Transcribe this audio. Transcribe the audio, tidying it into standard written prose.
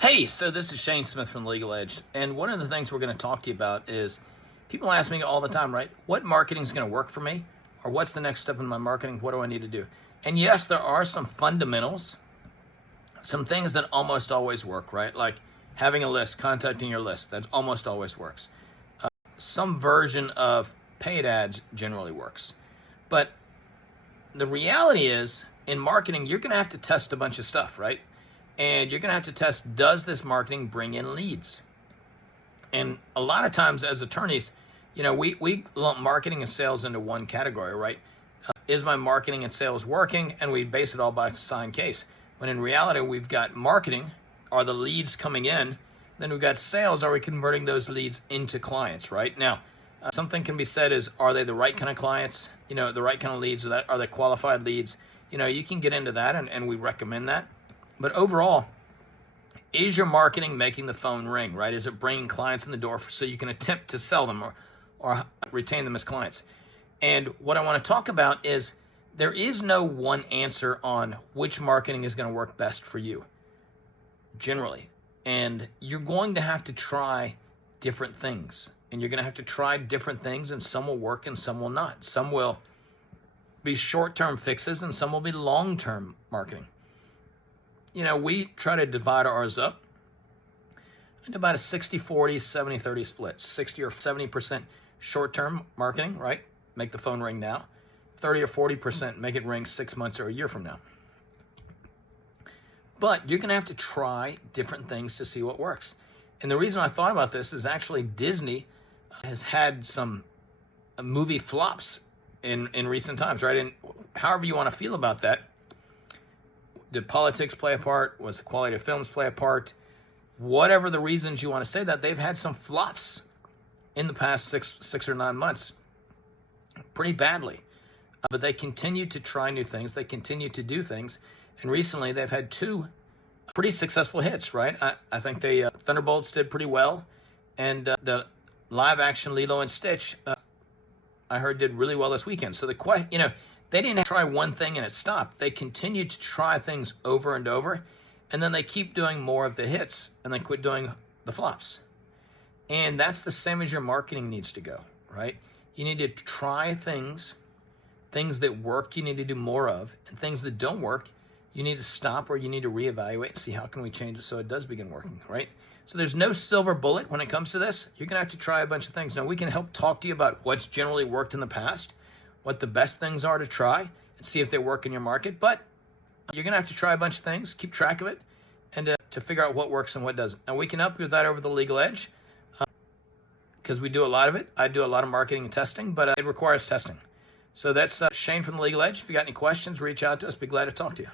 Hey, so this is Shane Smith from Legal Edge, and one of the things we're going to talk to you about is people ask me all the time, right? What marketing is going to work for me, or what's the next step in my marketing? What do I need to do? And yes, there are some fundamentals, some things that almost always work, right? Like having a list, contacting your list, that almost always works. Some version of paid ads generally works, but the reality is in marketing, you're going to have to test a bunch of stuff, right? And you're going to have to test, does this marketing bring in leads? And a lot of times as attorneys, we lump marketing and sales into one category, right? Is my marketing and sales working? And we base it all by signed case. When in reality, we've got marketing, are the leads coming in? Then we've got sales, are we converting those leads into clients, right? Now, something can be said is, are they the right kind of clients? The right kind of leads, are they qualified leads? You can get into that, and we recommend that. But overall, is your marketing making the phone ring, right? Is it bringing clients in the door so you can attempt to sell them or retain them as clients? And what I want to talk about is there is no one answer on which marketing is going to work best for you, generally. And you're going to have to try different things. And you're going to have to try different things, and some will work and some will not. Some will be short-term fixes and some will be long-term marketing. We try to divide ours up into about a 60-40, 70-30 split. 60 or 70% short-term marketing, right? Make the phone ring now. 30 or 40% make it ring 6 months or a year from now. But you're going to have to try different things to see what works. And the reason I thought about this is actually Disney has had some movie flops in recent times, right? And however you want to feel about that, did politics play a part? Was the quality of films play a part? Whatever the reasons you want to say that, they've had some flops in the past six or 9 months, pretty badly. But they continue to try new things. They continue to do things. And recently they've had two pretty successful hits, right? I think they Thunderbolts did pretty well. And the live action Lilo and Stitch, I heard did really well this weekend. So they didn't try one thing and it stopped. They continued to try things over and over, and then they keep doing more of the hits and they quit doing the flops. And that's the same as your marketing needs to go, right? You need to try things that work, you need to do more of, and things that don't work, you need to stop or you need to reevaluate and see how can we change it so it does begin working, right? So there's no silver bullet when it comes to this. You're going to have to try a bunch of things. Now, we can help talk to you about what's generally worked in the past, what the best things are to try, and see if they work in your market. But you're going to have to try a bunch of things, keep track of it, and to figure out what works and what doesn't. And we can help you with that over the Legal Edge because we do a lot of it. I do a lot of marketing and testing, but it requires testing. So that's Shane from the Legal Edge. If you got any questions, reach out to us. Be glad to talk to you.